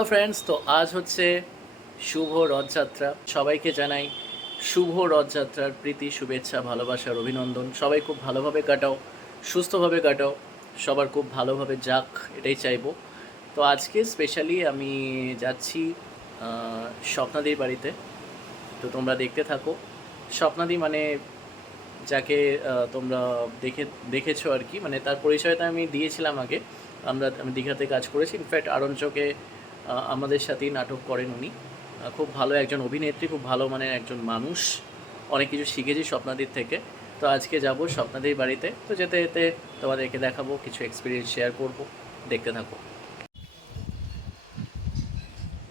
Hello friends, তো আজ হচ্ছে শুভ রথযাত্রা। সবাইকে জানাই শুভ রথযাত্রার প্রীতি, শুভেচ্ছা, ভালোবাসার অভিনন্দন। সবাই খুব ভালোভাবে কাটাও, সুস্থভাবে কাটাও, সবার খুব ভালোভাবে যাক, এটাই চাইবো। তো আজকে স্পেশালি আমি যাচ্ছি স্বপ্নাদির বাড়িতে। তো তোমরা দেখতে থাকো। স্বপ্নাদি মানে যাকে তোমরা দেখেছো আর কি, মানে তার পরিচয়টা আমি দিয়েছিলাম আগে। আমি দীঘাতে কাজ করেছি, ইনফ্যাক্ট আরঞ্চকে আমাদের সাথেই নাটক করেন উনি। খুব ভালো একজন অভিনেত্রী, খুব ভালো মানের একজন মানুষ। অনেক কিছু শিখেছি স্বপ্নাদির থেকে। তো আজকে যাব স্বপ্নাদির বাড়িতে। তো যেতে যেতে তোমাদেরকে দেখাবো, কিছু এক্সপিরিয়েন্স শেয়ার করব, দেখতে থাকো।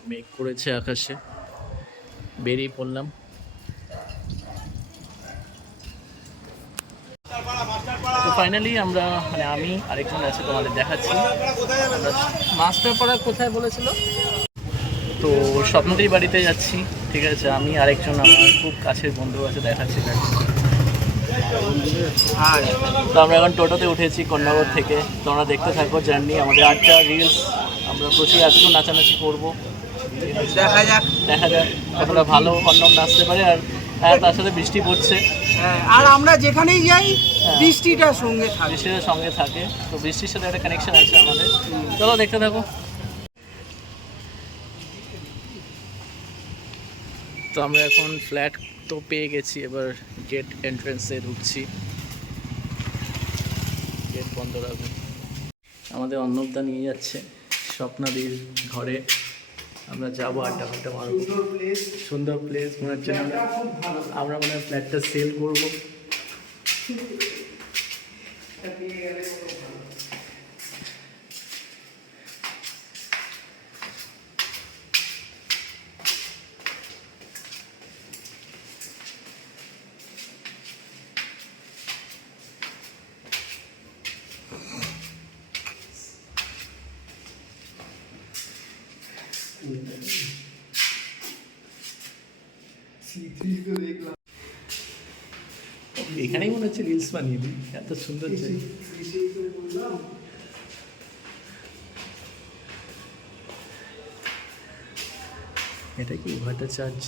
মেঘ করেছে আকাশে, বেরিয়ে পড়লাম। তো ফাইনালি আমরা, মানে আমি আরেকজন আছে, তোমাদের দেখাচ্ছি। মাস্টারপাড়া কোথায় বলেছিল? তো স্বপ্নদির বাড়িতে যাচ্ছি, ঠিক আছে। আমি আরেকজন আমার খুব কাছের বন্ধু আছে, দেখাচ্ছি। তো আমরা এখন টোটোতে উঠেছি কন্যাগর থেকে। তোমরা দেখতে থাকো জার্নি, আমাদের 8টা রিলস। আমরা প্রচুর আজকে নাচানাচি করবো, দেখা যাক কতটা ভালো কন্নম নাচতে পারে। আর তার সাথে বৃষ্টি পড়ছে, আর আমরা যেখানেই যাই বৃষ্টিটার সঙ্গে থাকে। তো বৃষ্টির সাথে একটা কানেকশন আছে আমাদের। চলো দেখতে থাকো। তো আমরা এখন ফ্ল্যাট তো পেয়ে গেছি, এবার গেট এন্ট্রেন্সে ঢুকছি। গেট বন্ধ রাখুন। আমাদের অন্নবদা নিয়ে যাচ্ছে স্বপ্নাদির ঘরে। আমরা যাবো, আড্ডা ফাড্ডা মারবো। সুন্দর প্লেস মনে হচ্ছে না আমরা মনে হয় ফ্ল্যাটটা সেল করবো। এখানেই মনে হচ্ছে রিলস বানিয়ে দিই, এত সুন্দর। এটা কি ভট্টাচার্য?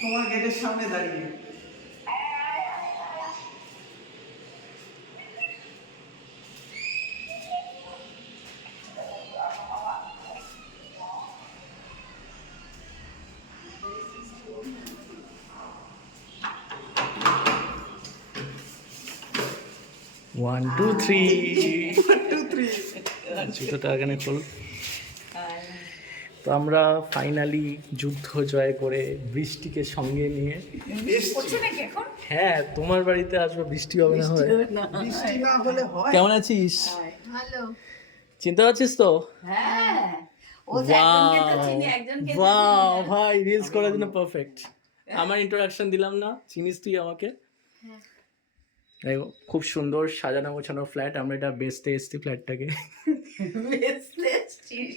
তোমার গেটের সামনে দাঁড়িয়ে ওয়ান টু থ্রি জুতোটা এখানে খোল। তো আমরা ফাইনালি যুদ্ধ জয় করে বৃষ্টিকে সঙ্গে নিয়ে, হ্যাঁ তোমার বাড়িতে আসবো, বৃষ্টি হবে না হয়। বৃষ্টি না হলে হয়। কেমন আছিস? ভালো। চিনতে পারছিস তো? হ্যাঁ, ও তো Wow! একজনকে তো চিনি, একজনকে তো Wow, চিনি না। ভাই রিলস করার জন্য পারফেক্ট। আমার ইন্ট্রোডাকশন দিলাম না, চিনিস তুই আমাকে? হ্যাঁ। দেখো, খুব সুন্দর সাজানো গোছানো ফ্ল্যাট। আমরা এটা বেচতে এসছি ফ্ল্যাটটাকে। বেচতে এসছিস,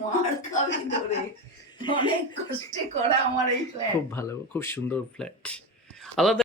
মার খাবি ধরে। অনেক কষ্টে করা আমার এই ফ্ল্যাট। খুব ভালো, খুব সুন্দর ফ্ল্যাট, আলাদা।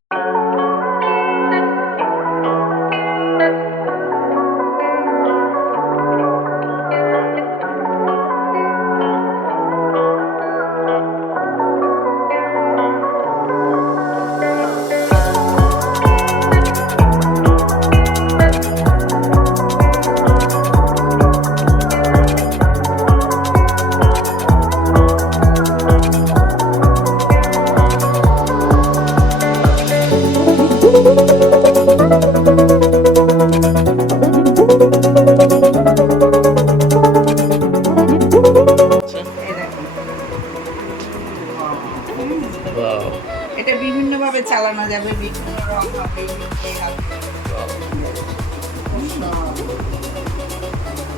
এটা বিভিন্ন ভাবে চালানো যাবে, বিভিন্ন রং হবে,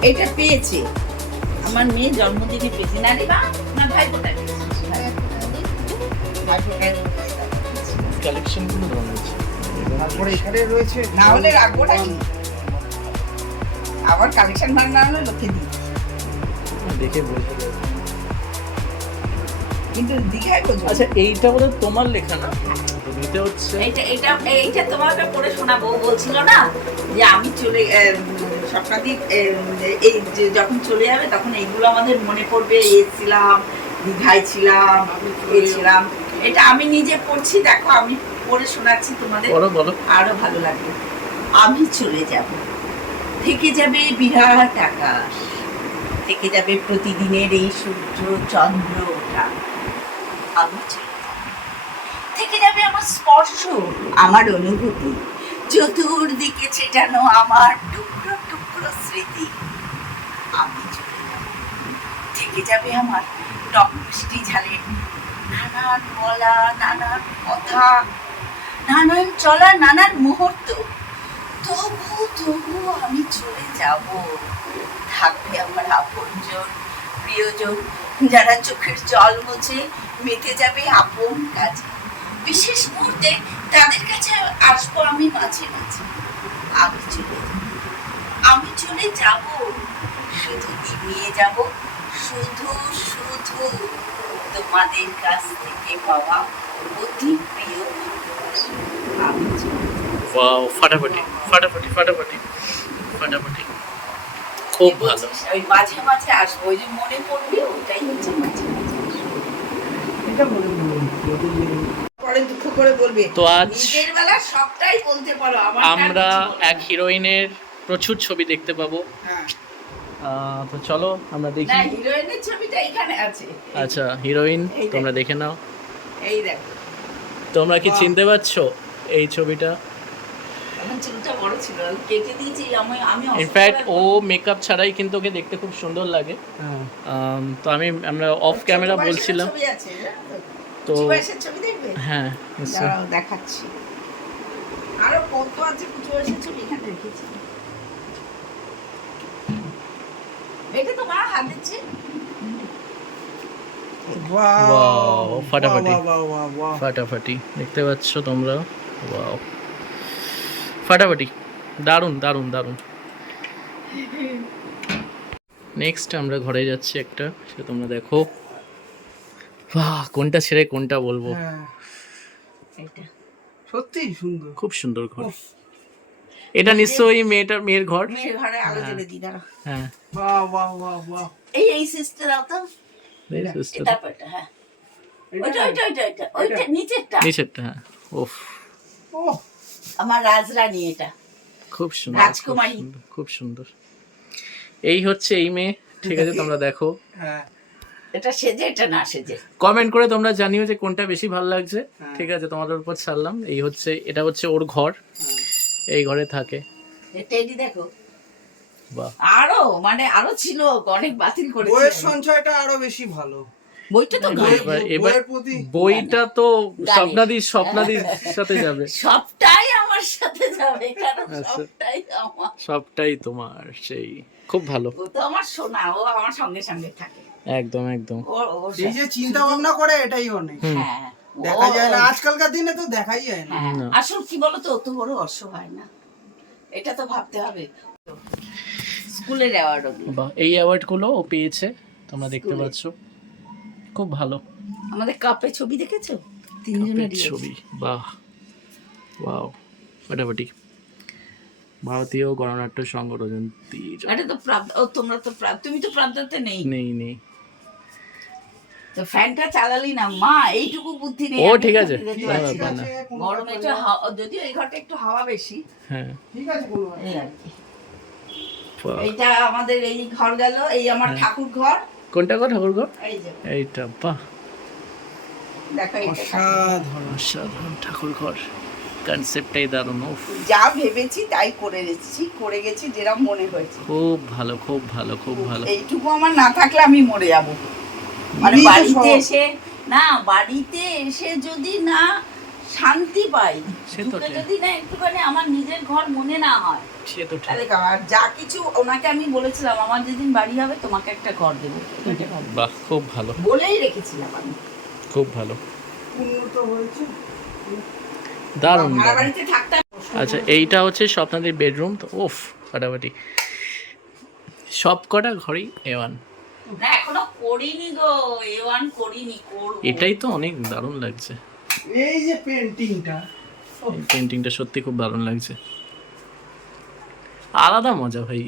এটা পেয়েছে আমার মেয়ে জন্মদিনে পেয়েছে। না রে বা, না ভাই কোথায় পেয়েছিস? কালেকশন গুলো রয়েছে, তারপরে এখানে রয়েছে না হলে রাখবো নাকি? আবার কালেকশন ভাগ না হলে লোকে দিই। দেখে বলতে কিন্তু দীঘায় প্রচুর। আচ্ছা এইটা বলে তোমার লেখা না, এটা হচ্ছে এইটা তোমাকে পড়ে শোনাবো বলছিল না যে আমি চলে স্বপ্নাদি এই যে যখন চলে যাবে তখন এইগুলো আমাদের মনে পড়বে, ছিলাম দীঘায় ছিলাম, ছিলাম। এটা আমি নিজে পড়ছি, দেখো আমি পড়ে শোনাচ্ছি তোমাদের, বলো। আরো ভালো লাগবে। আমি চলে যাব, থেকে যাবে বিরাট আকাশ, থেকে যাবে প্রতিদিনের এই সূর্য চন্দ্র ওঠা। আমি চলে যাব, থেকে যাবে আমার স্পর্শ, আমার অনুভূতি, চতুর্দিকে ছেটানো আমার টুকরো টুকরো স্মৃতি। আমি চলে যাব, থেকে যাবে আমার টক মিষ্টি ঝালের নানান বলা, নানান কথা, নানান চলা, নানান মুহূর্ত। তবু আমি চলে যাব, থাকবে আমার আপনজন প্রিয়জন, যারা চোখের জল মুছে মেতে যাবে আপন কাজে। বিশেষ মুহূর্তে তাদের কাছে আসবো আমি মাঝে মাঝে। আমি চলে যাব, শুধু নিয়ে যাব শুধু শুধু তোমাদের কাছ থেকে পাওয়া অতি প্রিয় ভালোবাসা। আমি চলে যাব। ওয়াও, ফাটাফাটি ফাটাফাটি ফাটাফাটি ফাটাফাটি, খুব ভালো। ওই মাঝে মাঝে আসবো, ওই যে মনে পড়বে, ওটাই হচ্ছে মাঝে মাঝে আসবো। এটা বলে পরে দুঃখ করে বলবে তো আজ নিজের বেলা সবটাই বলতে পারো, আমার আমরা এক হিরোইনের প্রচুর ছবি দেখতে পাবো। হ্যাঁ তো চলো আমরা দেখি। না, হিরোইনের ছবিটা এখানে আছে। আচ্ছা হিরোইন এই দেখ। তোমরা দেখে নাও। এই দেখো, তোমরা কি বাহ। চিনতে পারছো এই ছবিটা? আমার চুলটা বড় ছিল, আমি কেটে দিয়েছি। আমি ইনফ্যাক্ট ও মেকআপ ছাড়াই কিন্তু ওকে দেখতে খুব সুন্দর লাগে। হ্যাঁ তো আমরা অফ ক্যামেরা বলছিলাম। ছবি আছে, তো কুচি বয়সের ছবি দেখবে? হ্যাঁ নিশ্চয়ই। দাঁড়াও, দেখাচ্ছি। আরো কত আছে কুচি বয়সের ছবি, এখানে রেখেছি। এটা তো মা হাত দিচ্ছে। ওয়াও ফাটাফাটি। ওয়াও ফাটাফাটি দেখতে পাচ্ছ তোমরা? ওয়াও, ফাটাফাটি, দারুণ দারুণ দারুণ। নেক্সট আমরা ঘরে যাচ্ছি একটা, সে তোমরা দেখো। বাহ, কোনটা ছেড়ে কোনটা বলবো। হ্যাঁ এটা সত্যি সুন্দর, খুব সুন্দর ঘর। এটা নিশ্চয়ই মেয়ের ঘর। মেয়ের ঘরে আলো জ্বলে দিই, দাঁড়াও। হ্যাঁ বাহ এই সিস্টার দাও তো। এই sister। এটা পেটা, হ্যাঁ। ওইটা নিচেরটা। নিচেরটা, হ্যাঁ। ওফ, ও আমার রাজরানী এটা। খুব সুন্দর, রাজকুমারী। খুব সুন্দর। এই হচ্ছে এই মেয়ে, ঠিক আছে? তোমরা দেখো, হ্যাঁ এটা সেজে, এটা না সেজে। কমেন্ট করে তোমরা জানিও যে কোনটা বেশি ভালো লাগছে। হ্যাঁ। ঠিক আছে, তোমাদের উপর ছাড়লাম। এটা হচ্ছে ওর ঘর, এই ঘরে থাকে। টেডি দেখো, বাহ, আরো ছিল, অনেক বাতিল করেছি। বইয়ের সঞ্চয়টা আরো বেশি ভালো। বইটা তো এবার বইয়ের প্রতি বইটা তো গানের। স্বপ্নাদির সাথে যাবে। সবটাই আমার সাথে যাবে, কারণ আচ্ছা। সবটাই আমার। সবটাই তোমার, সেই খুব ভালো। ও তো আমার সোনা, ও আমার সঙ্গে সঙ্গে থাকে। একদম একদম। এই যে চিন্তা ভাবনা করে এটাই অনেক। হ্যাঁ, দেখা যায় না আজকালকার দিনে, তো দেখাই যায় না। হ্যাঁ, না। আসল কি বলতো, অত বড় অসহায় না, এটা তো ভাবতে হবে। স্কুলের অ্যাওয়ার্ড। বাহ, এই অ্যাওয়ার্ডগুলো ও পেয়েছে, তোমরা দেখতে স্কুলে। পাচ্ছ। খুব ভালো। আমাদের কাপে ছবি দেখেছো? কাপের তিনজনের ছবি, বাহ, ওয়াও, ফাটাফাটি। ভারতীয় গণনাট্য সংঘ রজন্তী এটা তো তোমরা তো তুমি তো প্রান্ততে নেই, নেই। তো ফ্যানটা চালালি না মা, এইটুকু বুদ্ধি নেই। ও আমি ঠিক আছে, দেখতে কোনো পাচ্ছি ব্যাপার না। না। গরমে তো যদিও এই ঘরটা একটু হাওয়া বেশি, হ্যাঁ, ঠিক আছে কোনো ব্যাপার না। এই আর কি। বাহ। এইটা আমাদের এই ঘর গেল, এই আমার ঠাকুর ঘর। কোনটা ঘর? ঠাকুর ঘর? এই যে এইটা, বাহ, দেখো, এইটা অসাধারণ। অসাধারণ ঠাকুর ঘর। কনসেপ্টটাই দারুণ। উফ, যা ভেবেছি তাই করে গেছি যেরকম মনে হয়েছে। খুব ভালো, খুব ভালো, খুব ভালো। এইটুকু আমার না থাকলে আমি মরে যাব। মানে এই তো বাড়িতে সব। এসে বাড়িতে এসে যদি না শান্তি পাই, সে তো ঢুকে ঠিক। যদি না একটুখানি আমার নিজের ঘর মনে না হয়, সে তো ঠিক। তাহলে আর যা কিছু ওনাকে আমি বলেছিলাম, আমার যেদিন বাড়ি হবে তোমাকে একটা ঘর দেবো, বাহ, খুব ভালো, বলেই রেখেছিলাম আমি। খুব ভালো, উন্নত হয়েছে। দারুণ ভাড়া দারুণ। বাড়িতে থাকতাম। আচ্ছা, এইটা হচ্ছে স্বপ্নাদির বেডরুম। তো ওফ, ফাটাফাটি। সব কটা ঘরই A1। না এখনো করিনি গো, A1 করিনি, করব। এটাই তো অনেক দারুণ লাগছে, এই যে পেন্টিংটা, এই পেন্টিংটা সত্যি খুব দারুণ লাগছে, আলাদা মজা ভাই।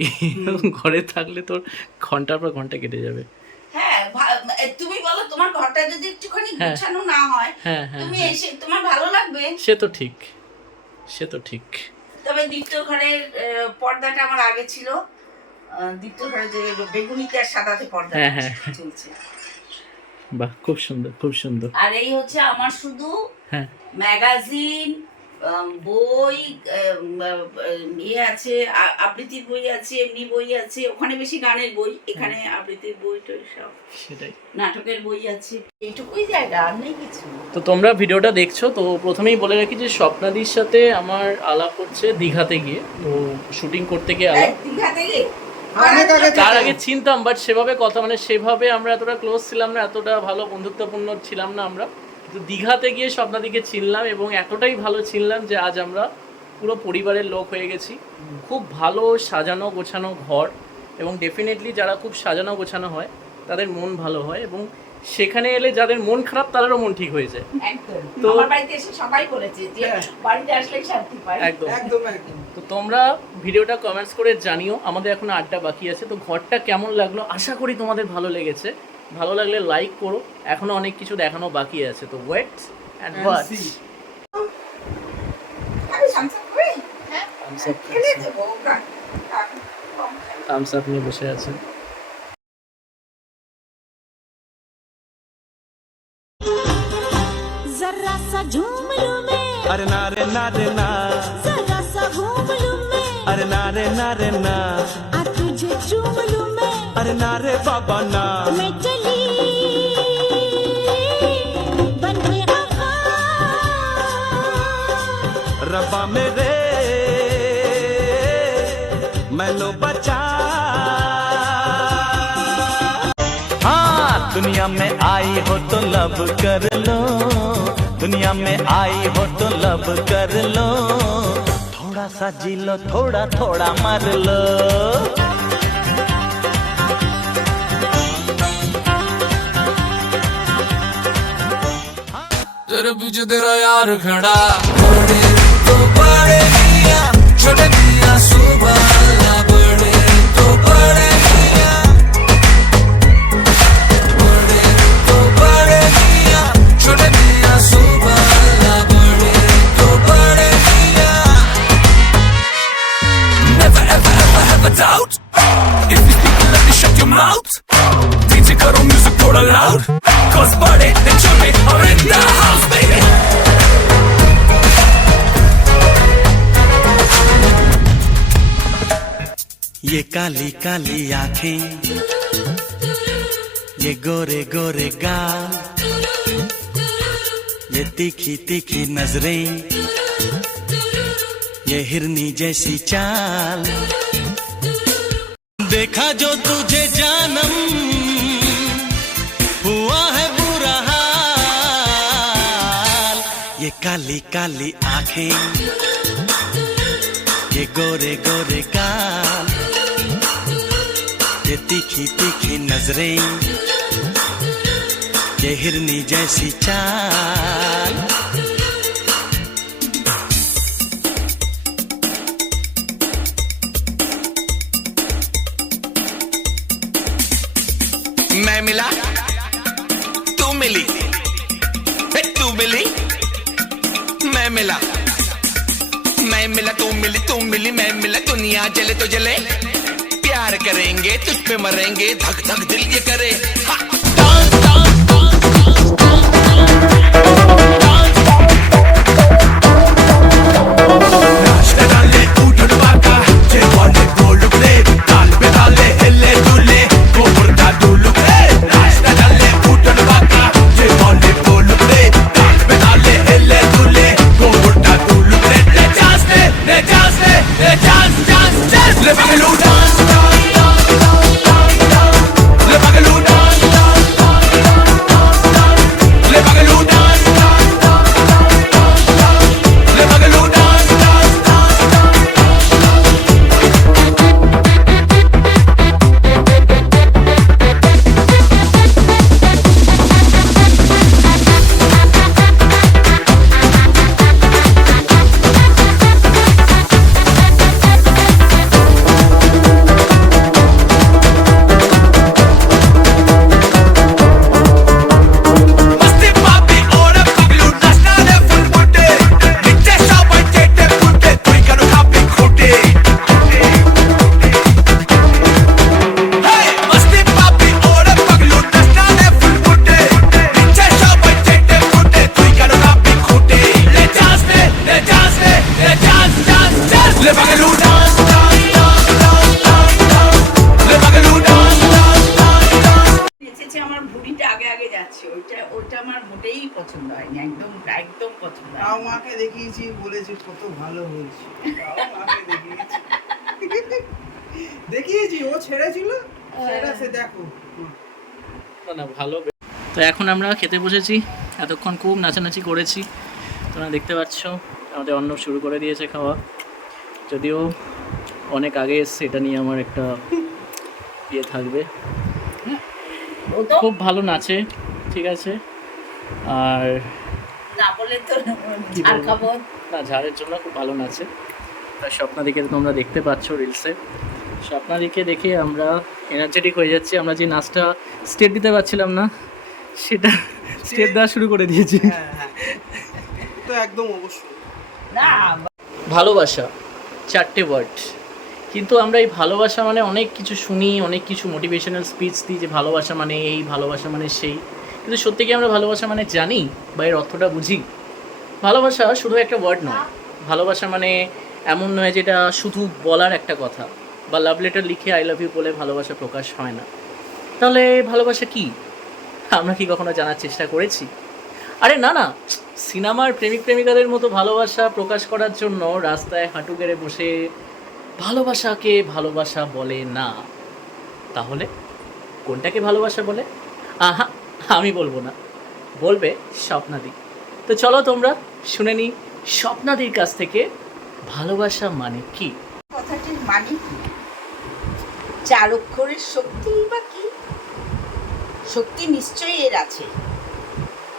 ঘরে থাকলে তোর ঘন্টার পর ঘন্টা কেটে যাবে। হ্যাঁ, তুমি বলো তোমার ঘরটা যদি একটুখানি হ্যাঁ। গুছানো না হয়, হ্যাঁ হ্যাঁ তুমি হ্যাঁ, এসে তোমার ভালো লাগবে? সে তো ঠিক, সে তো ঠিক। তবে দ্বিতীয় ঘরের পর্দাটা আমার আগে ছিল, দ্বিতীয় ঘরে যে বেগুনিতে আর সাদাতে পর্দা হ্যাঁ, হ্যাঁ। চলছে। বাহ, খুব সুন্দর, খুব সুন্দর। আর এই হচ্ছে আমার শুধু হ্যাঁ, ম্যাগাজিন, বই, ইয়ে আছে, আবৃত্তির বই আছে, এমনি বই আছে, ওখানে বেশি গানের বই, এখানে আবৃত্তির বই টই সব, সেটাই। নাটকের বই আছে, এইটুকুই জায়গা, আর নেই কিছু। তো তোমরা ভিডিওটা দেখছো, তো প্রথমেই বলে রাখি যে স্বপ্নাদির সাথে আমার আলাপ হচ্ছে দীঘাতে গিয়ে, তো শুটিং করতে গিয়ে এই আলাপ। দীঘা থেকে অনেক আগে তার আগে চিনতাম, বাট সেভাবে কথা, মানে সেভাবে আমরা এতটা ক্লোজ ছিলাম না, এতটা ভালো বন্ধুত্বপূর্ণ ছিলাম না আমরা। কিন্তু দীঘাতে গিয়ে স্বপ্নাদিকে চিনলাম, এবং এতটাই ভালো চিনলাম যে আজ আমরা পুরো পরিবারের লোক হয়ে গেছি। খুব ভালো সাজানো গোছানো ঘর, এবং ডেফিনেটলি যারা খুব সাজানো গোছানো হয় তাদের মন ভালো হয়, এবং সেখানে এলে যাদের মন খারাপ তাদেরও মন ঠিক হয়ে যায়। একদম, তো- আমার বাড়িতে এসে সবাই বলেছে যে হ্যাঁ। বাড়িতে আসলেই শান্তি পাই। একদম। একদম একদম। তো তোমরা ভিডিওটা কমেন্টস করে জানিও, আমাদের এখন আড্ডা বাকি আছে। তো ঘরটা কেমন লাগলো, আশা করি তোমাদের ভালো লেগেছে। ভালো লাগলে লাইক করো, এখনো অনেক কিছু দেখানো বাকি আছে, তো ওয়েট অ্যান্ড ওয়াচ। আরে সামসাম করে হ্যাঁ থামস আপ, খেলে দেবো থামস আপ নিয়ে বসে আছেন। जरा सा झूम लूं मैं, अरे ना रे ना रे ना, जरा सा घूम लूं मैं, अरे ना रे ना रे ना, आ तुझे चूम लूं मैं, अरे ना रे बाबा ना, मैं चली बन के आका, रब्बा मेरे मैनू बचा। हाँ, दुनिया में आई हो तो लब कर लो, दुनिया में आई हो तो लब कर लो, थोड़ा सा जी लो, थोड़ा थोड़ा मर लो। तेरे पीछे तेरा यार खड़ा, बड़े तो बड़े मियां, छोटे मियां सुबह ला, बड़े तो बड़े मियां, बड़े तो बड़े मियां, छोटे मियां सुबह ला, बड़े तो बड़े मियां। Never ever ever have a doubt, if you speak let me shut your mouth, DJ karo music thoda loud, cause bade and chote are in the house baby. ये काली काली आंखें, ये गोरे गोरे गाल, ये तीखी तीखी नजरें, ये हिरनी जैसी चाल, देखा जो तुझे जानम हुआ है बुरा हाल। ये काली काली आंखें, ये गोरे गोरे गाल, ये तीखी तीखी नजरें, ये हिरनी जैसी चाल, मैं मिला तू मिली, तू मिली मैं मिला, मैं मिला तू मिली मैं मिला, दुनिया जले तो जले, प्यार करेंगे तुझ पे मरेंगे, धक धक दिल ये करे। हाँ। Dance dance dance dance dance नाचते डाले उठन बाका, जे वाले बोलुक ले, ताल पे डाले हिले डुले, गोबर का डुलुक ले, नाचते डाले उठन बाका, जे वाले बोलुक ले, ताल पे डाले हिले डुले, गोबर का डुलुक ले, ले चांस ले, ले चांस ले, ले चांस चांस चांस, ले पगलू dance le pagalo dance, le pagalo dance, le pagalo dance, পছন্দ হয়নি, একদম একদম পছন্দ তাও হয়নি। মাকে দেখিয়েছি, বলেছে কত ভালো হয়েছে। তাও মাকে দেখিয়েছি। দেখিয়েছি, ও ছেড়েছিল, সেটা সে দেখো। না না ভালো। তো এখন আমরা খেতে বসেছি, এতক্ষণ খুব নাচানাচি করেছি, তোমরা দেখতে পাচ্ছ আমাদের অন্ন শুরু করে দিয়েছে খাওয়া। যদিও অনেক আগে এসছে, এটা নিয়ে আমার একটা ইয়ে থাকবে। ও তো খুব ভালো নাচে, ঠিক আছে। আর না বলে তো কি ঝাড় বলবো? খাবো। না, ঝাড়ের জন্য খুব ভালো নাচে। আর স্বপ্নাদিকে তোমরা দেখতে পাচ্ছ রিলসে। স্বপ্নাদিকে দেখে আমরা এনার্জেটিক হয়ে যাচ্ছি। আমরা যে নাচটা স্টেপ দিতে পারছিলাম না, সেটা স্টেপ দেওয়া শুরু করে দিয়েছি। হ্যাঁ হ্যাঁ, তো একদম অবশ্যই। না ভালোবাসা, 4টে ওয়ার্ড। কিন্তু আমরা এই ভালোবাসা মানে অনেক কিছু শুনি, অনেক কিছু মোটিভেশনাল স্পিচ দিই যে ভালোবাসা মানে এই, ভালোবাসা মানে সেই। কিন্তু সত্যি কি আমরা ভালোবাসা মানে জানি বা এর অর্থটা বুঝি? ভালোবাসা শুধু একটা ওয়ার্ড নয়। ভালোবাসা মানে এমন নয় যেটা শুধু বলার একটা কথা, বা লাভ লেটার লিখে আই লাভ ইউ বলে ভালোবাসা প্রকাশ হয় না। তাহলে ভালোবাসা কি? আমরা কি কখনো জানার চেষ্টা করেছি? আরে না না, সিনেমার প্রেমিক প্রেমিকাদের মতো ভালোবাসা প্রকাশ করার জন্য রাস্তায় হাঁটু গেড়ে বসে ভালোবাসাকে ভালোবাসা বলে না। তাহলে কোনটাকে ভালোবাসা বলে? আহা, আমি বলবো না, বলবে স্বপ্নাদি। তো চলো তোমরা শুনে নি স্বপ্নাদির কাছ থেকে ভালোবাসা মানে কি। কথাটির মানে কি? 4 অক্ষরের শক্তি বা কি? শক্তি নিশ্চয়ই এর আছে।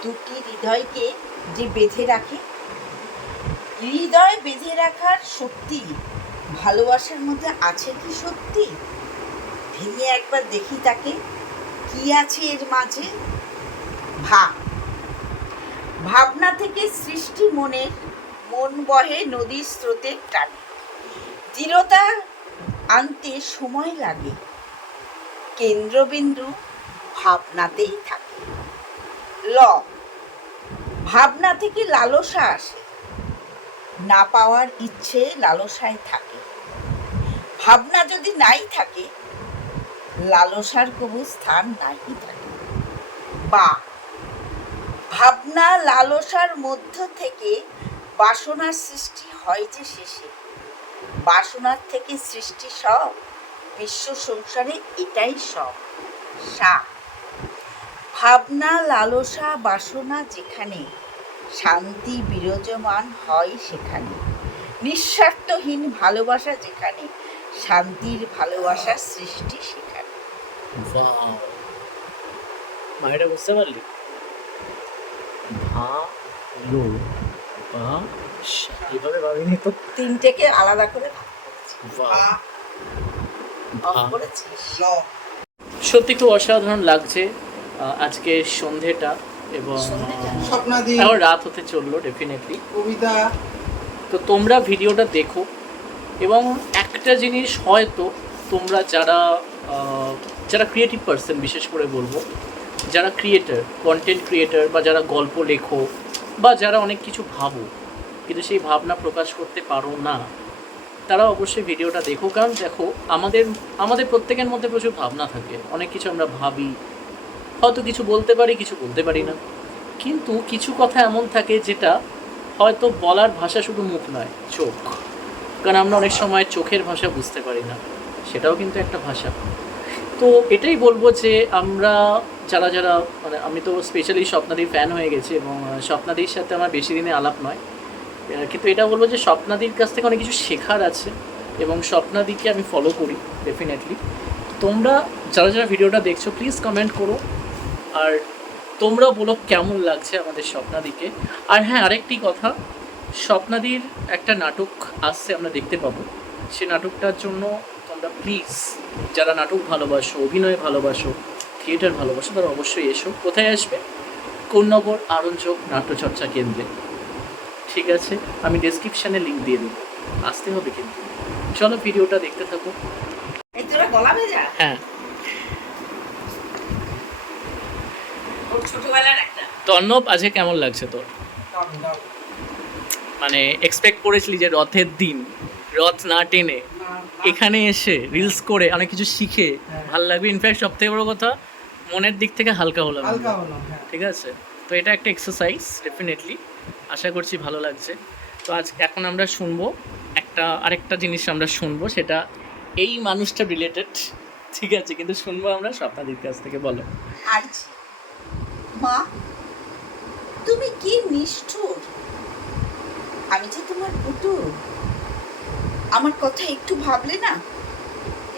দুটি হৃদয়কে যে বেঁধে রাখে, হৃদয় বেঁধে রাখার শক্তি ভালোবাসার মধ্যে আছে কি সত্যি? ভেঙে একবার দেখি তাকে, কি আছে এর মাঝে? ভাবনা থেকে সৃষ্টি মনের, মন বহে নদীর স্রোতের টানে। দৃঢ়তা আনতে সময় লাগে, কেন্দ্রবিন্দু ভাবনাতেই থাকে। ভাবনা থেকে লালসা আসে, না পাওয়ার ইচ্ছে লালসায় থাকে। ভাবনা যদি নাই থাকে, লালসার কোনো স্থান নাই থাকে। বা ভাবনা লালসার মধ্য থেকে বাসনার সৃষ্টি হয় যে শেষে। বাসনার থেকে সৃষ্টি সব, বিশ্ব সংসারে এটাই সব। ভাবনা লালসা বাসনা যেখানে, শান্তি বিরাজমান হয় সেখানে। নিঃস্বার্থহীন ভালোবাসা যেখানে, শান্তির ভালোবাসার সৃষ্টি সেখানে। মায়েরা বুঝতে পারলি? ভালোবাসা এইভাবে ভাবিনি তো। 3টেকে আলাদা করে ভাগ করেছি। বাহ, অফ করেছিস? সত্যি খুব অসাধারণ লাগছে আজকে সন্ধেটা। এবং স্বপ্নাদি, এখন রাত হতে চললো ডেফিনেটলি। কবিতা, তো তোমরা ভিডিওটা দেখো, এবং একটা জিনিস হয়তো তোমরা যারা ক্রিয়েটিভ পার্সন, বিশেষ করে বলবো যারা ক্রিয়েটার, কন্টেন্ট ক্রিয়েটার, বা যারা গল্প লেখো, বা যারা অনেক কিছু ভাবো কিন্তু সেই ভাবনা প্রকাশ করতে পারো না, তারা অবশ্যই ভিডিওটা দেখো। কারণ দেখো, আমাদের প্রত্যেকের মধ্যে প্রচুর ভাবনা থাকে, অনেক কিছু আমরা ভাবি, হয়তো কিছু বলতে পারি, কিছু বলতে পারি না। কিন্তু কিছু কথা এমন থাকে যেটা হয়তো বলার ভাষা শুধু মুখ নয়, চোখ। কারণ আমরা অনেক সময় চোখের ভাষা বুঝতে পারি না, সেটাও কিন্তু একটা ভাষা। তো এটাই বলবো যে আমরা যারা মানে আমি তো স্পেশালি স্বপ্নাদির ফ্যান হয়ে গেছি, এবং স্বপ্নাদির সাথে আমার বেশি দিনে আলাপ নয়, কিন্তু এটা বলবো যে স্বপ্নাদির কাছ থেকে অনেক কিছু শেখার আছে, এবং স্বপ্নাদিকে আমি ফলো করি ডেফিনেটলি। তোমরা যারা ভিডিওটা দেখছো প্লিজ কমেন্ট করো, আর তোমরা বলো কেমন লাগছে আমাদের স্বপ্নাদিকে। আর হ্যাঁ, আরেকটি কথা, স্বপ্নাদির একটা নাটক আসছে, আমরা দেখতে পাবো। সে নাটকটার জন্য তোমরা প্লিজ যারা নাটক ভালোবাসো, অভিনয় ভালোবাসো, থিয়েটার ভালোবাসো, তারা অবশ্যই এসো। কোথায় আসবে? কোন্নগর আরঞ্জক নাট্যচর্চা কেন্দ্রে, ঠিক আছে? আমি ডেসক্রিপশানে লিঙ্ক দিয়ে দেবো, আসতে হবে কিন্তু। চলো ভিডিওটা দেখতে থাকো। এই তোরা গলা ভেজা? হ্যাঁ, ওর ছোটবেলার একটা। তো অর্ণব, আজকে কেমন লাগছে তোর? মানে এক্সপেক্ট করেছিলি যে রথের দিন রথ না টেনে এখানে এসে রিলস করে অনেক কিছু শিখে ভাল লাগবে? ইনফ্যাক্ট সবথেকে বড় কথা, মনের দিক থেকে হালকা হলাম, হালকা হলাম, হ্যাঁ। ঠিক আছে? তো এটা একটা এক্সারসাইজ ডেফিনেটলি, আশা করছি ভালো লাগছে। তো এখন আমরা শুনবো আরেকটা জিনিস আমরা শুনবো, সেটা এই মানুষটা রিলেটেড, ঠিক আছে, কিন্তু শুনবো আমরা স্বপ্নাদির কাছ থেকে। বলো। আর মা, তুমি কি নিষ্ঠুর! আমি যে তোমার পুতুল, আমার কথা একটু ভাবলে না?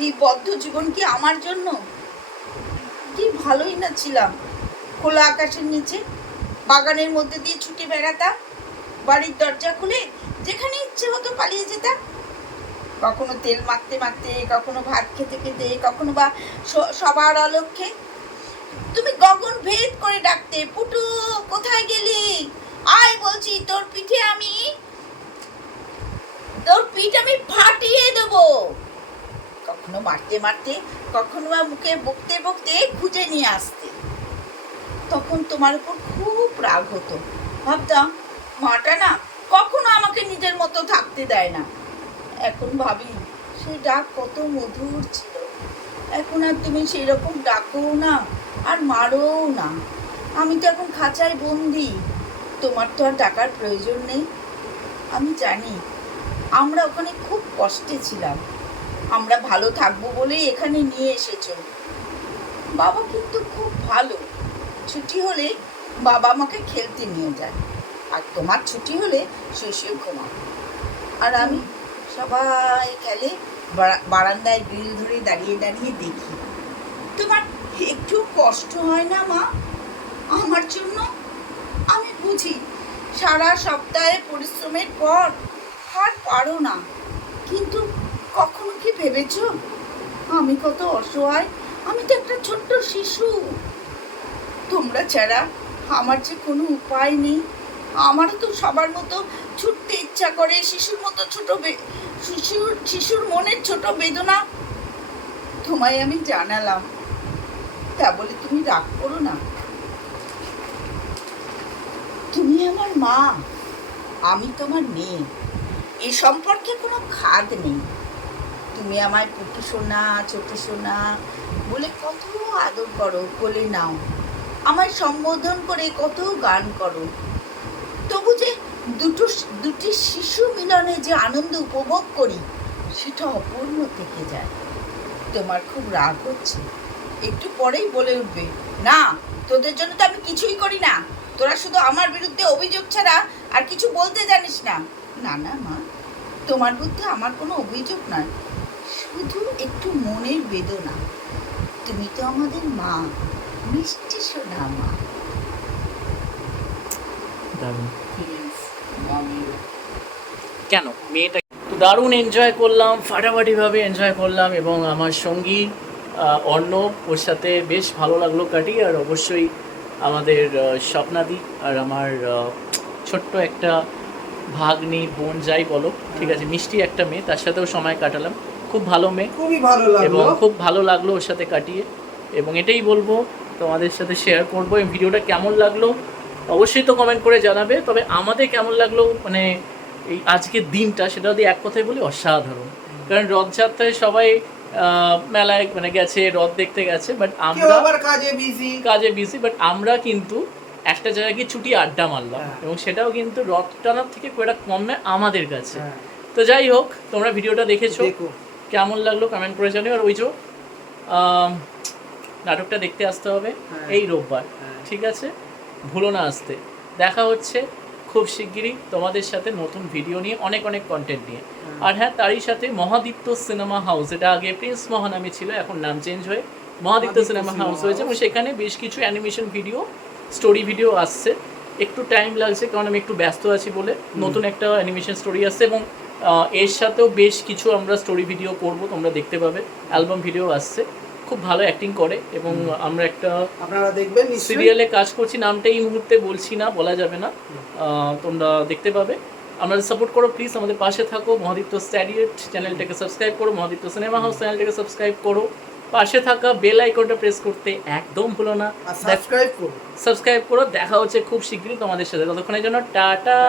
এই বদ্ধ জীবন কি আমার জন্য? কি ভালোই না ছিলাম, খোলা আকাশের নিচে বাগানের মধ্যে দিয়ে ছুটে বেড়াতাম, বাড়ির দরজা খুলে যেখানে ইচ্ছে হতো পালিয়ে যেতাম, কখনো তেল মাখতে মাখতে, কখনো ভাত খেতে খেতে, কখনো বা সবার অলক্ষ্যে। তুমি গগন ভেদ করে ডাকতে, পুটু কোথায় গেলি, আয় বলছি, তোর পিঠ আমি ফাটিয়ে দেব। কখনো মারতে মারতে, কখনো বা মুখে বকতে বকতে খুঁজে নিয়ে আসতে। তখন তোমার উপর খুব রাগ হতো, ভাবতাম মাটা না কখনো আমাকে নিজের মতো থাকতে দেয় না। এখন ভাবি সেই ডাক কত মধুর ছিল। এখন আর তুমি সেই রকম ডাকো না, আর মারোও না। আমি তো এখন খাঁচায় বন্দি, তোমার তো আর ডাকার প্রয়োজন নেই। আমি জানি আমরা ওখানে খুব কষ্টে ছিলাম, আমরা ভালো থাকবো বলেই এখানে নিয়ে এসেছো। বাবা কিন্তু খুব ভালো, ছুটি হলে বাবা আমাকে খেলতে নিয়ে যায়, আর তোমার ছুটি হলে শুয়ে ঘুমাও। আর আমি সবাই খেলে বারান্দায় গ্রিল ধরে দাঁড়িয়ে দাঁড়িয়ে দেখি। তোমার একটু কষ্ট হয় না মা আমার জন্য? আমি বুঝি সারা সপ্তাহে পরিশ্রমের পর আর পারো না, কিন্তু কখনো কি ভেবেছো আমি কত অসহায়? আমি তো একটা ছোট্ট শিশু, তোমরা ছাড়া আমার যে কোনো উপায় নেই। আমারও তো সবার মতো ছুটতে ইচ্ছা করে, শিশুর মতো শিশুর মনের ছোট বেদনা তোমায় আমি জানালাম, তা বলে তুমি রাগ করো না। তুমি আমার মা, আমি তোমার মেয়ে, এ সম্পর্কে কোনো খাদ নেই। তুমি আমায় পুটু সোনা, ছোট সোনা বলে কত আদর করো, কোলে নাও, আমায় সম্বোধন করে কত গান করো। তবু যে দুটি শিশু মিলনে যে আনন্দ উপভোগ করি, সেটা অপূর্ণ থেকে যায়। তোমার খুব রাগ হচ্ছে, একটু পরেই বলে উঠবে, না তোদের জন্য তো আমি কিছুই করি না, তোরা শুধু আমার বিরুদ্ধে অভিযোগ ছাড়া আর কিছু বলতে জানিস না। না না মা, তোমার বিরুদ্ধে আমার কোনো অভিযোগ নয়, শুধু একটু মনের বেদনা। তুমি তো আমাদের মা, মিষ্টি সোনা মা। কেন মেয়েটা তো দারুণ এনজয় করলাম, ফাটাফাটিভাবে এনজয় করলাম, এবং আমার সঙ্গী অর্ণব, ওর সাথে বেশ ভালো লাগলো কাটিয়ে। আর অবশ্যই আমাদের স্বপ্নাদি আর আমার ছোট্ট একটা ভাগ্নি বোন যাই বলো, ঠিক আছে, মিষ্টি একটা মেয়ে, তার সাথেও সময় কাটালাম। খুব ভালো মেয়ে, খুবই ভালো এবং লাগলো। খুব ভালো লাগলো ওর সাথে কাটিয়ে। এবং এটাই বলবো, তোমাদের সাথে শেয়ার করবো এই ভিডিওটা কেমন লাগলো অবশ্যই তো কমেন্ট করে জানাবে। তবে আমাদের কেমন লাগলো, মানে এই আজকের দিনটা, সেটা যদি এক কথায় বলি, অসাধারণ। কারণ রথযাত্রায় সবাই মেলায় মানে গেছে, রথ দেখতে গেছে, বাট কেউ আমরা আবার কাজে বিজি, বাট আমরা কিন্তু একটা জায়গায় গিয়ে ছুটি আড্ডা মারলাম, এবং সেটাও কিন্তু রথ টানার থেকে খুব একটা কমে আমাদের কাছে। তো যাই হোক, তোমরা ভিডিওটা দেখেছো, কেমন লাগলো কমেন্ট করে জানিও। আর ওই যে নাটকটা দেখতে আসতে হবে এই রোববার, ঠিক আছে, ভুলো না আসতে। দেখা হচ্ছে খুব শিগগিরই তোমাদের সাথে নতুন ভিডিও নিয়ে, অনেক অনেক কন্টেন্ট নিয়ে। আর হ্যাঁ, তারই সাথে মহাদিত্য সিনেমা হাউস, এটা আগে প্রিন্স মহানামে ছিল, এখন নাম চেঞ্জ হয়ে মহাদিত্য সিনেমা হাউস হয়েছে, এবং সেখানে বেশ কিছু অ্যানিমেশন ভিডিও, স্টোরি ভিডিও আসছে। একটু টাইম লাগছে কারণ আমি একটু ব্যস্ত আছি বলে। নতুন একটা অ্যানিমেশন স্টোরি আসছে, এবং এর সাথেও বেশ কিছু আমরা স্টোরি ভিডিও করব, তোমরা দেখতে পাবে। অ্যালবাম ভিডিও আসছে, খুব ভালো অ্যাক্টিং করে, এবং আমরা একটা আপনারা দেখবেন সিরিয়ালে কাজ করছি, নামটা এই মুহূর্তে বলছি না, বলা যাবে না, তোমরা দেখতে পাবে। আমাদের সাপোর্ট করো প্লিজ, আমাদের পাশে থাকো। মহাদিত্য স্ট্যাডিয়েট চ্যানেলটাকে সাবস্ক্রাইব করো, মহাদিত্য scinema house চ্যানেলটাকে সাবস্ক্রাইব করো, পাশে থাকা বেল আইকনটা প্রেস করতে একদম ভুলো না, সাবস্ক্রাইব করুন। সাবস্ক্রাইব করো। দেখা হচ্ছে খুব শীঘ্রই তোমাদের সাথে, ততক্ষণের জন্য টাটা।